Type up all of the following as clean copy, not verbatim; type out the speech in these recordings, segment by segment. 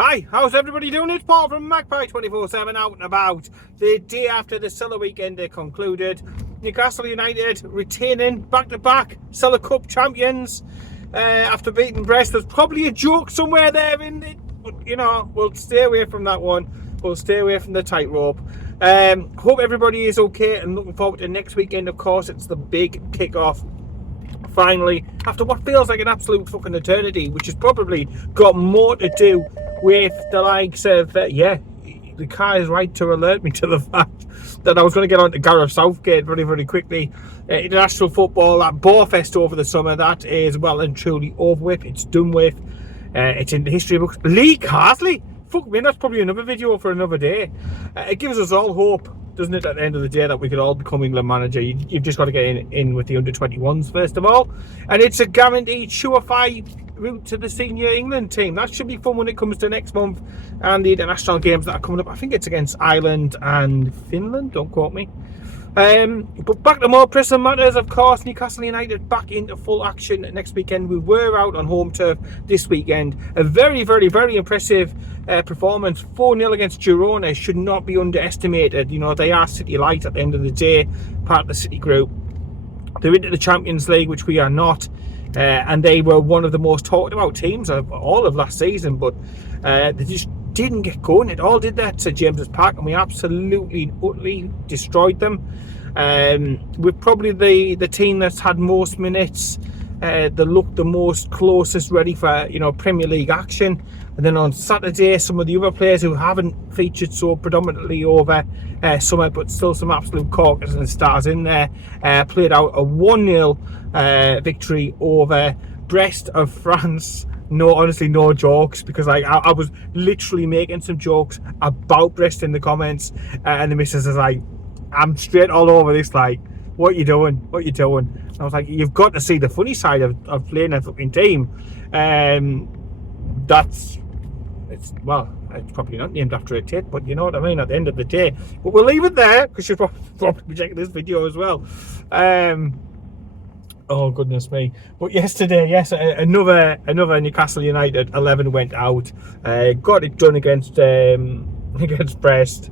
Hi, how's everybody doing? It's Paul from Magpie 24/7 out and about. The day after the Cellar weekend concluded, Newcastle United retaining back-to-back Cellar Cup champions after beating Brest. There's probably a joke somewhere there in it, but you know, we'll stay away from that one. We'll stay away from the tightrope. Hope everybody is okay and looking forward to next weekend. Of course, it's the big kick-off. Finally, after what feels like an absolute fucking eternity, which has probably got more to do with the likes of, the car is right to alert me to the fact that I was going to get on to Gareth Southgate very, very quickly. International football, that Borefest over the summer, that is well and truly over with. It's done with. It's in the history books. Lee Carsley! Fuck me, that's probably another video for another day. It gives us all hope, doesn't it, at the end of the day, that we could all become England manager. You've just got to get in with the under-21s first of all, and it's a guaranteed surefire route to the senior England team. That should be fun when it comes to next month and the international games that are coming up. I think it's against Ireland and Finland, don't quote me. But back to more pressing matters, of course. Newcastle United back into full action next weekend. We were out on home turf this weekend. A very, very, very impressive performance. 4-0 against Girona should not be underestimated. You know, they are City Light at the end of the day, part of the City group. They're into the Champions League, which we are not. And they were one of the most talked about teams of all of last season. But they just didn't get going at all, did that, to James's Park, and we absolutely, utterly destroyed them. We're probably the team that's had most minutes, the most closest ready for, you know, Premier League action. And then on Saturday, some of the other players who haven't featured so predominantly over summer, but still some absolute corkers and stars in there, played out a 1-0 victory over Brest of France. No, honestly, no jokes, because like I was literally making some jokes about Brest in the comments, and the missus is like, I'm straight all over this, like, what you doing? What you doing? And I was like, you've got to see the funny side of playing a fucking team. It's probably not named after a tit, but you know what I mean, at the end of the day. But we'll leave it there, because you'll probably be checking this video as well. Oh, goodness me. But yesterday, yes, another Newcastle United 11 went out. Got it done against Brest.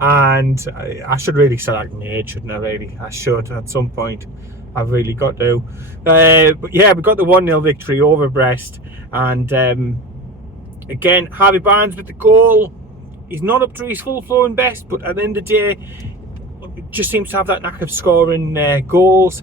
And I should really select my age, shouldn't I, really? I should, at some point. I've really got to. But yeah, we got the 1-0 victory over Brest. And again, Harvey Barnes with the goal. He's not up to his full-flowing best, but at the end of the day, just seems to have that knack of scoring goals.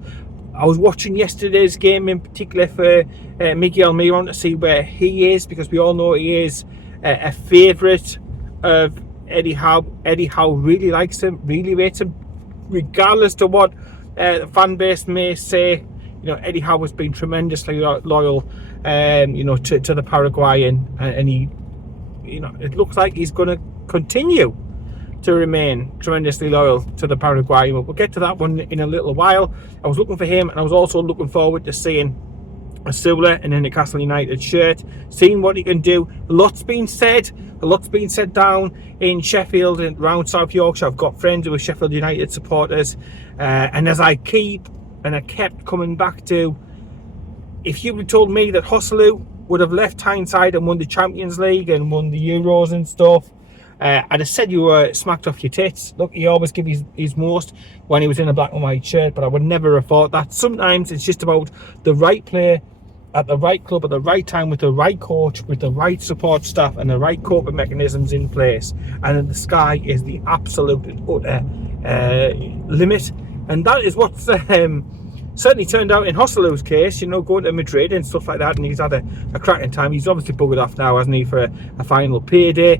I was watching yesterday's game in particular for Miguel Miron to see where he is, because we all know he is a favourite of Eddie Howe. Eddie Howe really likes him, really rates him, regardless to what the fan base may say. You know, Eddie Howe has been tremendously loyal, you know, to the Paraguayan, and he, you know, it looks like he's going to continue to remain tremendously loyal to the Paraguayan. We'll get to that one in a little while. I was looking for him, and I was also looking forward to seeing Asula in a Newcastle United shirt, seeing what he can do. A lot's been said down in Sheffield and around South Yorkshire. I've got friends who are Sheffield United supporters, and as I kept coming back to, if you would have told me that Joselu would have left Tyneside and won the Champions League and won the Euros and stuff, I'd have said you were smacked off your tits. Look, he always gave his most when he was in a black and white shirt, but I would never have thought that. Sometimes it's just about the right player at the right club at the right time, with the right coach, with the right support staff, and the right coping mechanisms in place. And then the sky is the absolute and utter limit. And that is what's certainly turned out in Joselu's case, you know, going to Madrid and stuff like that. And he's had a cracking time. He's obviously buggered off now, hasn't he, for a final payday.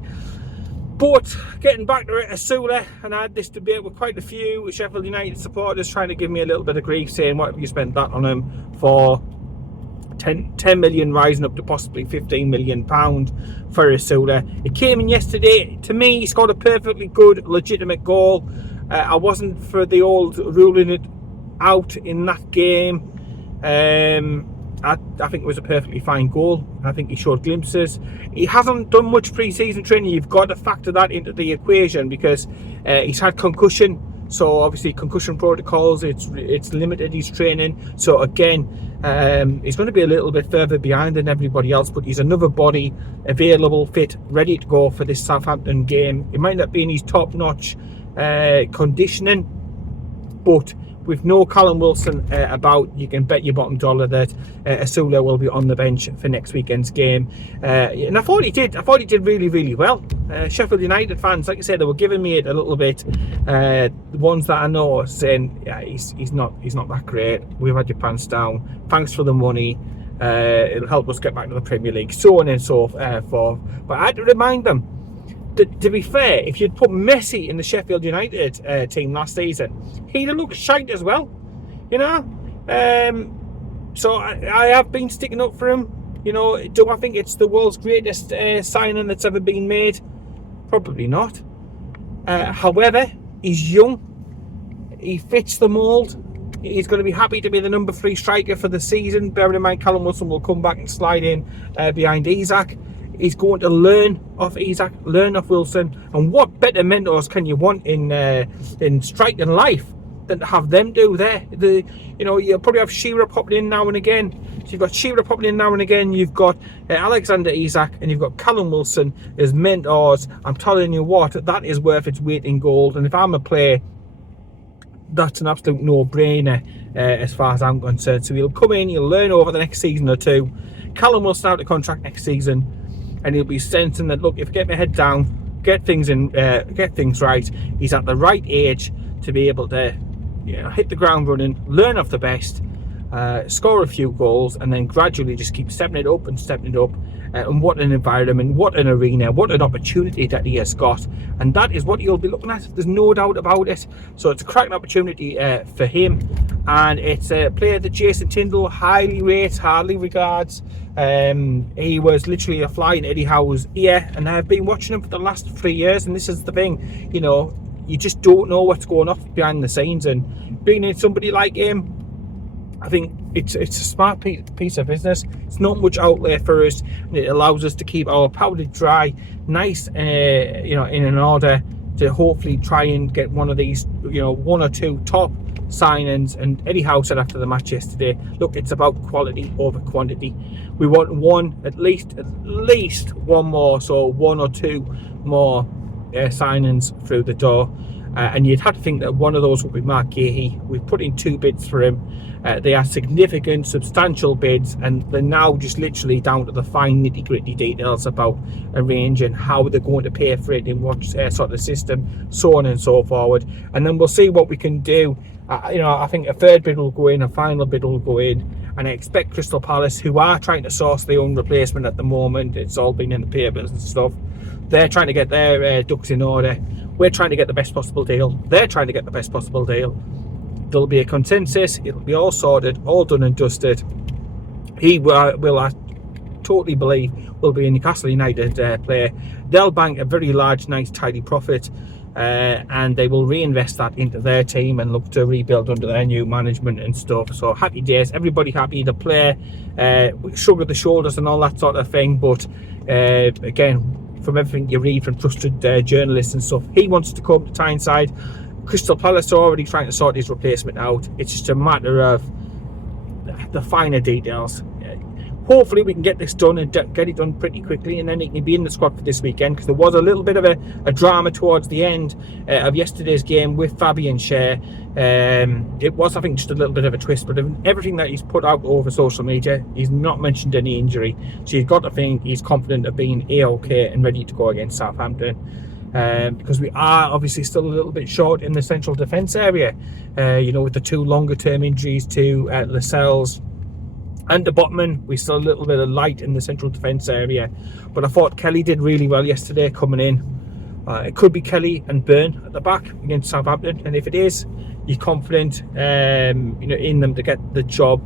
But getting back to it, Asula, and I had this debate with quite a few Sheffield United supporters trying to give me a little bit of grief, saying, what have you spent that on him for? 10 million rising up to possibly £15 million for Asula. It came in yesterday. To me, he scored a perfectly good, legitimate goal. I wasn't for the old ruling it out in that game. I think it was a perfectly fine goal. I think he showed glimpses. He hasn't done much pre-season training. You've got to factor that into the equation, because he's had concussion. So obviously concussion protocols, it's limited his training. So again, He's going to be a little bit further behind than everybody else, but he's another body available, fit, ready to go for this Southampton game. It might not be in his top-notch conditioning, but with no Callum Wilson about, you can bet your bottom dollar that Asula will be on the bench for next weekend's game. And I thought he did. I thought he did really, really well. Sheffield United fans, like I said, they were giving me it a little bit. The ones that I know saying, yeah, he's not that great. We've had your pants down. Thanks for the money. It'll help us get back to the Premier League, so on and so forth. But I had to remind them, to be fair, if you'd put Messi in the Sheffield United team last season, he'd have looked shite as well, you know. So I have been sticking up for him. You know, do I think it's the world's greatest signing that's ever been made? Probably not. However, he's young. He fits the mould. He's going to be happy to be the number 3 striker for the season. Bearing in mind, Callum Wilson will come back and slide in behind Isak. He's going to learn off Isak, learn off Wilson, and what better mentors can you want in striking life than to have them do there? You'll probably have Shearer popping in now and again. So you've got Shearer popping in now and again. You've got Alexander Isak, and you've got Callum Wilson as mentors. I'm telling you what, that is worth its weight in gold. And if I'm a player, that's an absolute no-brainer as far as I'm concerned. So he'll come in, he'll learn over the next season or two. Callum will start the contract next season. And he'll be sensing that, look, if I get my head down, get things right, he's at the right age to be able to, hit the ground running, learn off the best, score a few goals, and then gradually just keep stepping it up. And what an environment, what an arena, what an opportunity that he has got. And that is what you'll be looking at. There's no doubt about it. So it's a cracking opportunity for him. And it's a player that Jason Tindall highly rates, highly regards. He was literally a fly in Eddie Howe's ear. And I've been watching him for the last 3 years. And this is the thing, you just don't know what's going on behind the scenes. And being in somebody like him, I think it's a smart piece of business. It's not much outlay for us, and it allows us to keep our powder dry, nice, in an order to hopefully try and get one of these, 1 or 2 top signings. And Eddie Howe said after the match yesterday, look, it's about quality over quantity. We want at least one more, so 1 or 2 more signings through the door. And you'd have to think that one of those would be Mark Gahey. We've put in 2 bids for him. They are significant, substantial bids, and they're now just literally down to the fine nitty-gritty details about arranging how they're going to pay for it, in what sort of system, so on and so forward. And then we'll see what we can do. I think a 3rd bid will go in, a final bid will go in, and I expect Crystal Palace, who are trying to source their own replacement at the moment, it's all been in the papers and stuff, they're trying to get their ducks in order. We're trying to get the best possible deal. They're trying to get the best possible deal. There'll be a consensus. It'll be all sorted, all done and dusted. He will, I totally believe, will be a Newcastle United player. They'll bank a very large, nice, tidy profit, and they will reinvest that into their team and look to rebuild under their new management and stuff. So happy days. Everybody happy. The player shrug of the shoulders and all that sort of thing. But again, from everything you read from trusted journalists and stuff, he wants to come to Tyneside. Crystal Palace are already trying to sort his replacement out. It's just a matter of the finer details. Hopefully we can get this done and get it done pretty quickly, and then he can be in the squad for this weekend, because there was a little bit of a drama towards the end of yesterday's game with Fabian Schär. It was, I think, just a little bit of a twist, but everything that he's put out over social media, he's not mentioned any injury, so you've got to think he's confident of being A-OK and ready to go against Southampton. Because we are obviously still a little bit short in the central defence area, with the 2 longer term injuries to Lascelles and the Botman. We're still a little bit of light in the central defence area, but I thought Kelly did really well yesterday coming in. It could be Kelly and Byrne at the back against Southampton, and if it is, you're confident in them to get the job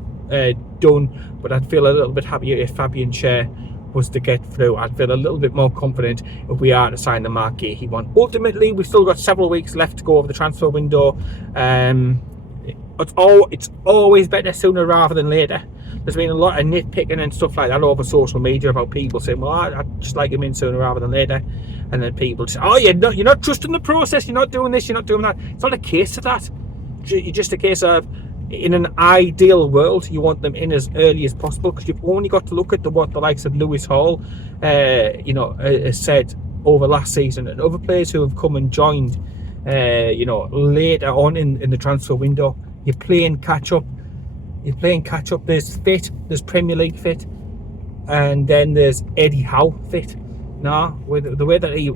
done. But I'd feel a little bit happier if Fabian Schär was to get through. I'd feel a little bit more confident if we are to sign the Mark Gahey one. Ultimately, we've still got several weeks left to go over the transfer window. It's always better sooner rather than later. There's been a lot of nitpicking and stuff like that over social media about people saying, well, I'd just like him in sooner rather than later. And then people say, oh, you're not trusting the process, you're not doing this, you're not doing that. It's not a case of that. It's just a case of in an ideal world, you want them in as early as possible, because you've only got to look at what the likes of Lewis Hall, has said over last season, and other players who have come and joined, later on in the transfer window. You're playing catch up. There's fit, there's Premier League fit, and then there's Eddie Howe fit. Now, with the way that he,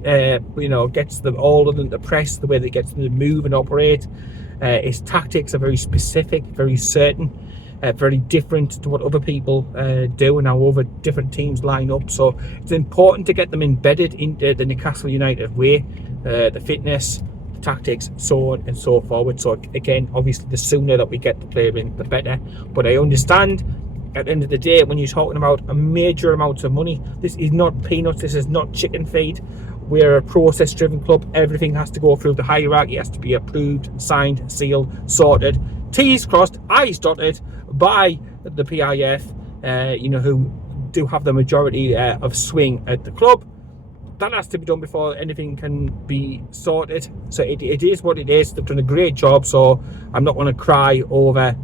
gets them all of them to press, the way that he gets them to move and operate, his tactics are very specific, very certain, very different to what other people do and how other different teams line up. So it's important to get them embedded into the Newcastle United way, the fitness, the tactics, so on and so forward. So again, obviously, the sooner that we get the player in, the better. But I understand, at the end of the day, when you're talking about a major amounts of money, this is not peanuts, this is not chicken feed. We're a process driven club. Everything has to go through the hierarchy, has to be approved, signed, sealed, sorted, T's crossed, I's dotted by the PIF, who do have the majority of swing at the club. That has to be done before anything can be sorted. So it is what it is. They've done a great job, so I'm not going to cry over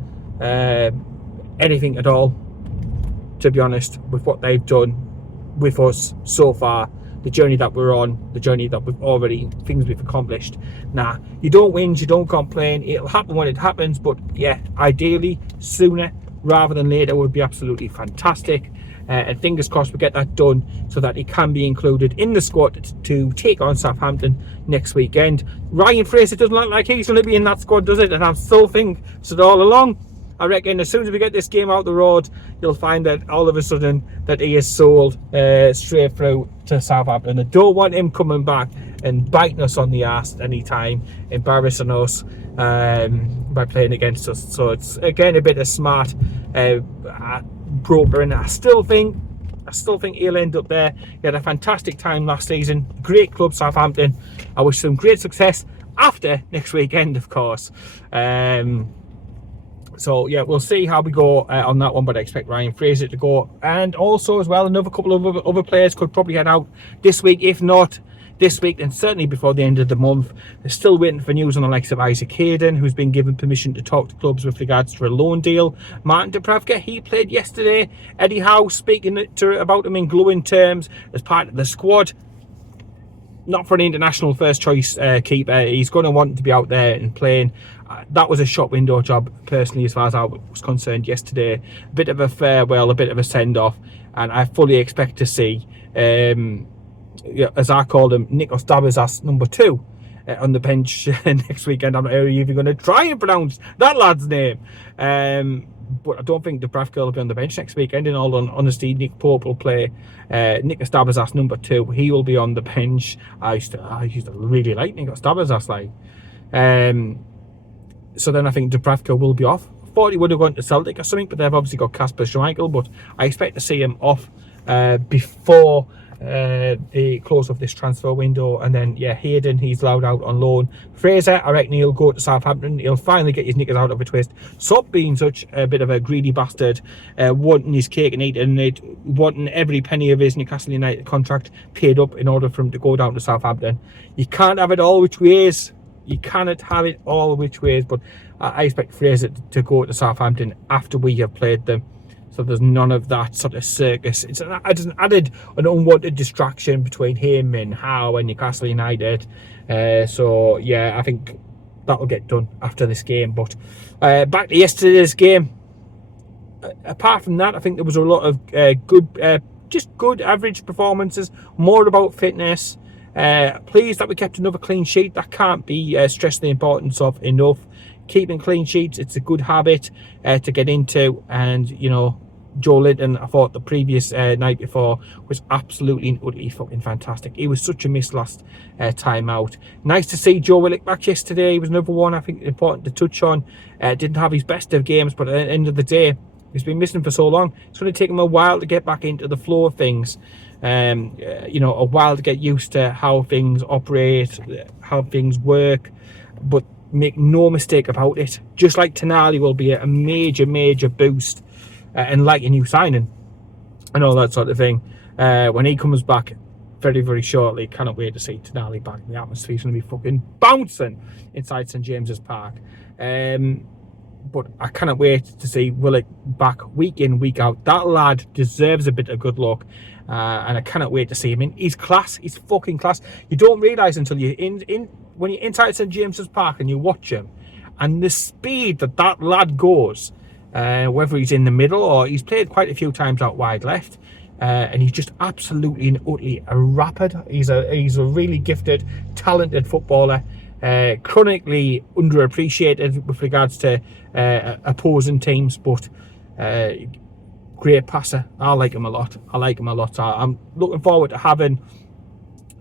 anything at all, to be honest, with what they've done with us so far. The journey that we're on, the journey that things we've accomplished. Nah, you don't whinge, you don't complain. It'll happen when it happens, but yeah, ideally sooner rather than later would be absolutely fantastic. And fingers crossed we get that done so that he can be included in the squad to take on Southampton next weekend. Ryan Fraser doesn't look like he's going to be in that squad, does it? And I'm still thinking so all along. I reckon as soon as we get this game out the road, you'll find that all of a sudden that he is sold straight through to Southampton. I don't want him coming back and biting us on the arse anytime, embarrassing us by playing against us. So it's again a bit of smart brokering. I still think he'll end up there. He had a fantastic time last season. Great club, Southampton. I wish them great success after next weekend, of course. So yeah, we'll see how we go on that one, but I expect Ryan Fraser to go, and also as well another couple of other players could probably head out this week. If not this week, then certainly before the end of the month. They're still waiting for news on the likes of Isaac Hayden, who's been given permission to talk to clubs with regards to a loan deal. Martin Dubravka, he played yesterday. Eddie Howe speaking about him in glowing terms as part of the squad. Not for an international first choice keeper. He's going to want to be out there and playing. That was a shop window job, personally, as far as I was concerned yesterday. A bit of a farewell, a bit of a send-off, and I fully expect to see, as I called him, Nikos Dabazas number 2 on the bench next weekend. I'm not even going to try and pronounce that lad's name. But I don't think Dubravka will be on the bench next weekend. In all honesty, Nick Pope will play. Nikos Dabazas number 2, he will be on the bench. I used to really like Nikos Dabazas, so then I think Dubravka will be off. I thought he would have gone to Celtic or something, but they've obviously got Kasper Schmeichel. But I expect to see him off before the close of this transfer window. And then yeah, Hayden, he's allowed out on loan. Fraser, I reckon he'll go to Southampton. He'll finally get his knickers out of a twist. Stop being such a bit of a greedy bastard, wanting his cake and eating it, wanting every penny of his Newcastle United contract paid up in order for him to go down to Southampton. You can't have it all which ways. You cannot have it all which ways. But I expect Fraser to go to Southampton after we have played them. So there's none of that sort of circus. It's an unwanted distraction between him and Howe and Newcastle United. So yeah, I think that'll get done after this game. But back to yesterday's game. Apart from that, I think there was a lot of good average performances. More about fitness. Pleased that we kept another clean sheet. That can't be stressed the importance of enough. Keeping clean sheets, it's a good habit to get into. And Joe Linton, I thought the previous night before was absolutely and utterly fucking fantastic. He was such a miss last time out. Nice to see Joe Willock back yesterday. He was another one I think important to touch on. Didn't have his best of games, but at the end of the day, he's been missing for so long. It's going to take him a while to get back into the flow of things. A while to get used to how things operate, how things work. But make no mistake about it, just like Tonali will be a major boost and like a new signing and all that sort of thing when he comes back very shortly. Cannot wait to see Tonali back. The atmosphere's going to be fucking bouncing inside St James's Park. but I cannot wait to see Willock back week in, week out. That lad deserves a bit of good luck, and I cannot wait to see him. He's class. He's fucking class. You don't realise until you're when you're inside St James's Park and you watch him, and the speed that lad goes, whether he's in the middle or he's played quite a few times out wide left, and he's just absolutely and utterly a rapid. He's a really gifted, talented footballer. Chronically underappreciated with regards to opposing teams, but great passer. I like him a lot. I'm looking forward to having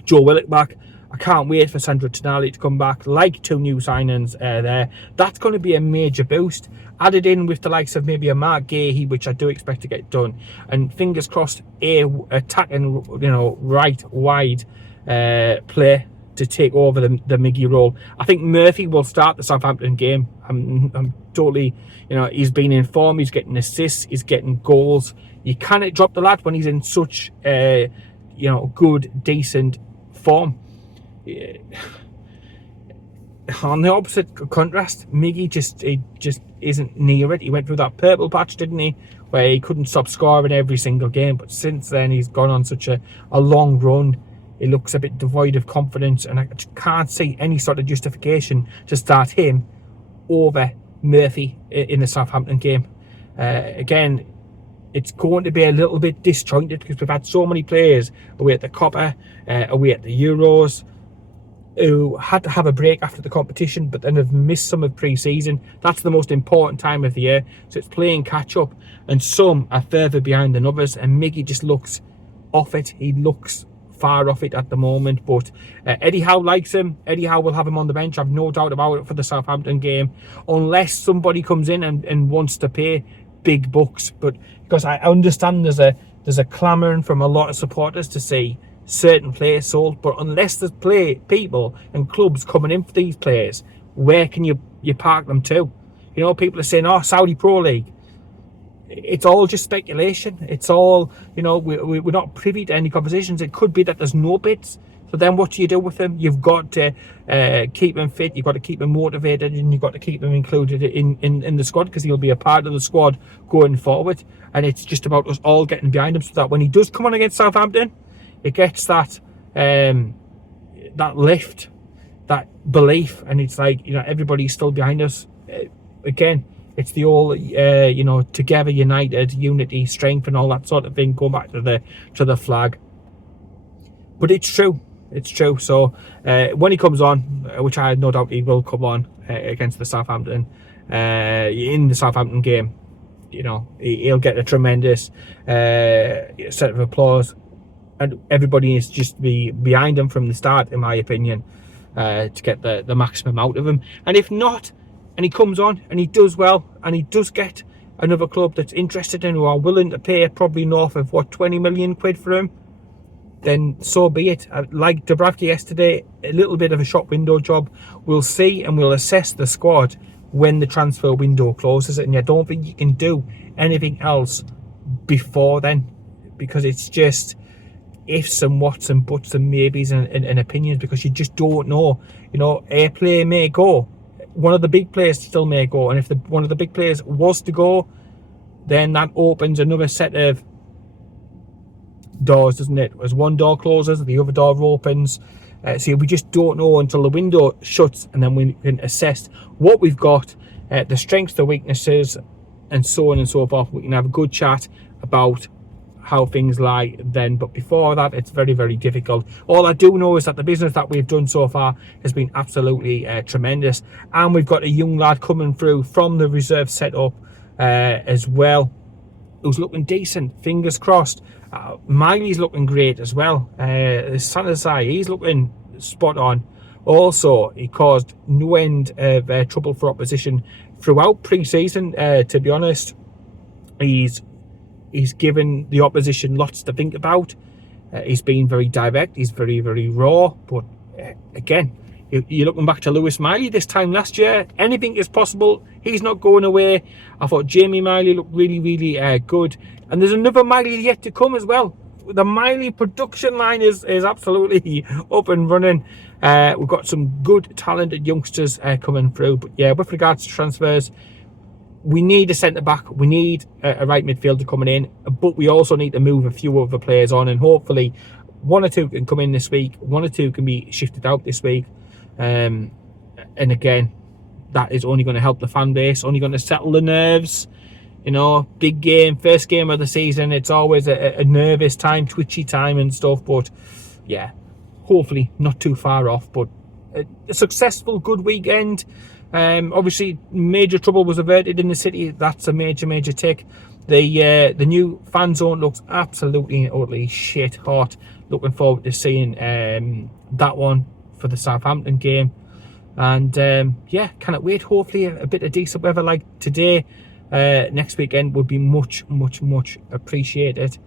Joe Willock back. I can't wait for Sandro Tonali to come back. Like 2 new signings there. That's going to be a major boost. Added in with the likes of maybe a Mark Gahey, which I do expect to get done. And fingers crossed, attacking, right wide play to take over the Miggy role. I think Murphy will start the Southampton game. I'm totally, he's been in form. He's getting assists. He's getting goals. You cannot drop the lad when he's in such, good, decent form. On the opposite contrast, Miggy just isn't near it. He went through that purple patch, didn't he, where he couldn't stop scoring every single game. But since then, he's gone on such a long run. He looks a bit devoid of confidence, and I just can't see any sort of justification to start him over Murphy in the Southampton game. Again, it's going to be a little bit disjointed because we've had so many players away at the Copper, away at the Euros, who had to have a break after the competition, but then have missed some of pre-season. That's the most important time of the year, so it's playing catch-up, and some are further behind than others, and Miggy just looks off it. He looks far off it at the moment, but Eddie Howe likes him. Eddie Howe will have him on the bench, I've no doubt about it, for the Southampton game, unless somebody comes in and wants to pay big bucks. But because I understand there's a clamouring from a lot of supporters to see certain players sold, but unless there's people and clubs coming in for these players, where can you park them to? People are saying, Saudi Pro League. It's all just speculation. It's all, we're not privy to any conversations. It could be that there's no bids. So then what do you do with them? You've got to keep them fit. You've got to keep them motivated, and you've got to keep them included in the squad, because he'll be a part of the squad going forward. And it's just about us all getting behind him, so that when he does come on against Southampton, it gets that lift, that belief, and it's like, everybody's still behind us. Again, it's the all together, united, unity, strength, and all that sort of thing. Going back to the flag, but it's true. So when he comes on, which I had no doubt he will come on against the Southampton, in the Southampton game, he'll get a tremendous set of applause. And everybody needs to just be behind him from the start, in my opinion, to get the maximum out of him. And if not, and he comes on and he does well, and he does get another club that's interested in, who are willing to pay probably north of 20 million quid for him, then so be it. Like Dubravka yesterday, a little bit of a shop window job. We'll see and we'll assess the squad when the transfer window closes, and I don't think you can do anything else before then, because it's just ifs and whats and buts and maybes and opinions, because you just don't know. A player may go, one of the big players still may go, and if one of the big players was to go, then that opens another set of doors, doesn't it? As one door closes, the other door opens. So we just don't know until the window shuts, and then we can assess what we've got, the strengths, the weaknesses, and so on and so forth. We can have a good chat about how things lie then, but before that, it's very, very difficult. All I do know is that the business that we've done so far has been absolutely tremendous, and we've got a young lad coming through from the reserve setup as well, who's looking decent. Fingers crossed. Miley's looking great as well. Sanazai, he's looking spot on. Also, he caused no end of trouble for opposition throughout pre-season. To be honest, he's given the opposition lots to think about. He's been very direct. He's very, very raw. But again, you're looking back to Lewis Miley this time last year. Anything is possible. He's not going away. I thought Jamie Miley looked really, really good. And there's another Miley yet to come as well. The Miley production line is absolutely up and running. We've got some good, talented youngsters coming through. But yeah, with regards to transfers, we need a centre back, we need a right midfielder coming in, but we also need to move a few other players on, and hopefully one or two can come in this week, one or two can be shifted out this week, and again, that is only going to help the fan base, only going to settle the nerves. You know, big game, first game of the season, it's always a nervous time, twitchy time and stuff, but yeah, hopefully not too far off, but a successful, good weekend. Obviously, major trouble was averted in the city. That's a major tick. The new fan zone looks absolutely and utterly shit hot. Looking forward to seeing that one for the Southampton game. And yeah, cannot wait. Hopefully a bit of decent weather like today. Next weekend would be much appreciated.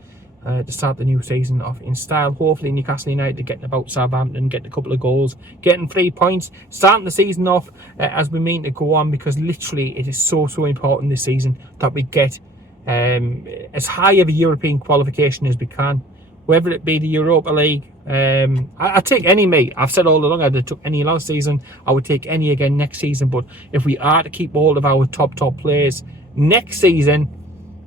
To start the new season off in style. Hopefully Newcastle United getting about Southampton, getting a couple of goals, getting 3 points, starting the season off as we mean to go on, because literally it is so important this season that we get as high of a European qualification as we can, whether it be the Europa League. I take any, mate. I've said all along I took any last season, I would take any again next season, but if we are to keep all of our top players next season,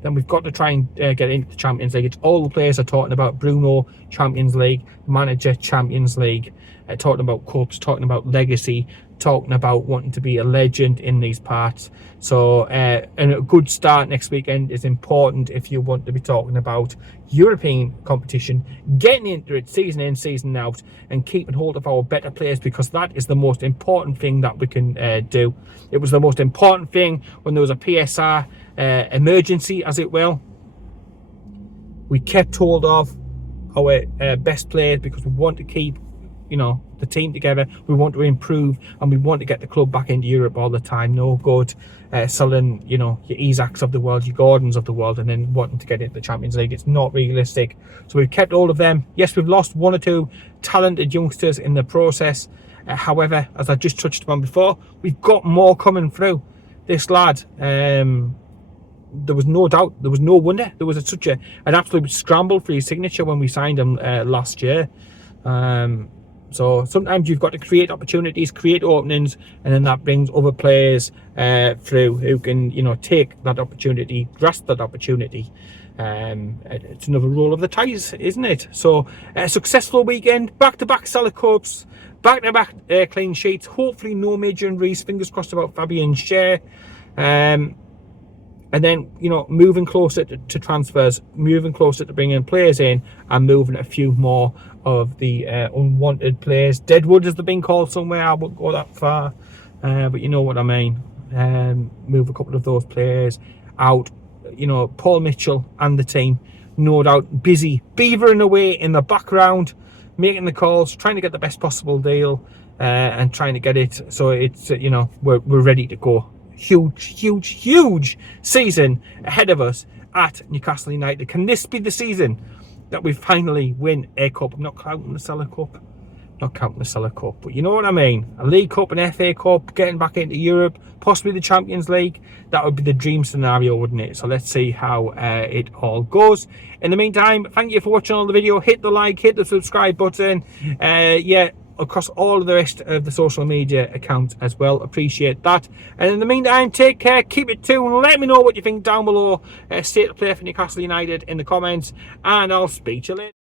then we've got to try and get into the Champions League. It's all the players are talking about. Bruno, Champions League, manager, Champions League, talking about cups, talking about legacy, talking about wanting to be a legend in these parts. So and a good start next weekend is important if you want to be talking about European competition, getting into it season in, season out, and keeping hold of our better players, because that is the most important thing that we can do. It was the most important thing when there was a PSR emergency, as it will. We kept hold of our best players because we want to keep, you know, the team together. We want to improve, and we want to get the club back into Europe all the time. No good selling, you know, your Isaacs of the world, your Gordons of the world, and then wanting to get into the Champions League. It's not realistic. So we've kept all of them. Yes, we've lost one or two talented youngsters in the process. However, as I just touched on before, we've got more coming through. This lad, there was no doubt, there was no wonder. There was such an absolute scramble for his signature when we signed him last year. So sometimes you've got to create opportunities, create openings, and then that brings other players through who can, you know, take that opportunity, grasp that opportunity. It's another roll of the ties, isn't it? So a successful weekend, back-to-back Cellar Cups, back-to-back clean sheets. Hopefully no major injuries. Fingers crossed about Fabian Schär. And then, you know, moving closer to transfers, moving closer to bringing players in, and moving a few more of the unwanted players. Deadwood has been called somewhere. I won't go that far, but you know what I mean. Move a couple of those players out. You know, Paul Mitchell and the team, no doubt, busy beavering away in the background, making the calls, trying to get the best possible deal, and trying to get it so it's, you know, we're ready to go. Huge season ahead of us at Newcastle United. Can this be the season that we finally win a cup? I'm not counting the Cellar Cup, but you know what I mean. A League Cup, an FA Cup, getting back into Europe, possibly the Champions League. That would be the dream scenario, wouldn't it? So let's see how it all goes. In the meantime, thank you for watching all the video. Hit the like, hit the subscribe button. Yeah, across all of the rest of the social media accounts as well. Appreciate that. And in the meantime, take care, keep it tuned. Let me know what you think down below. State of play for Newcastle United in the comments, and I'll speak to you later.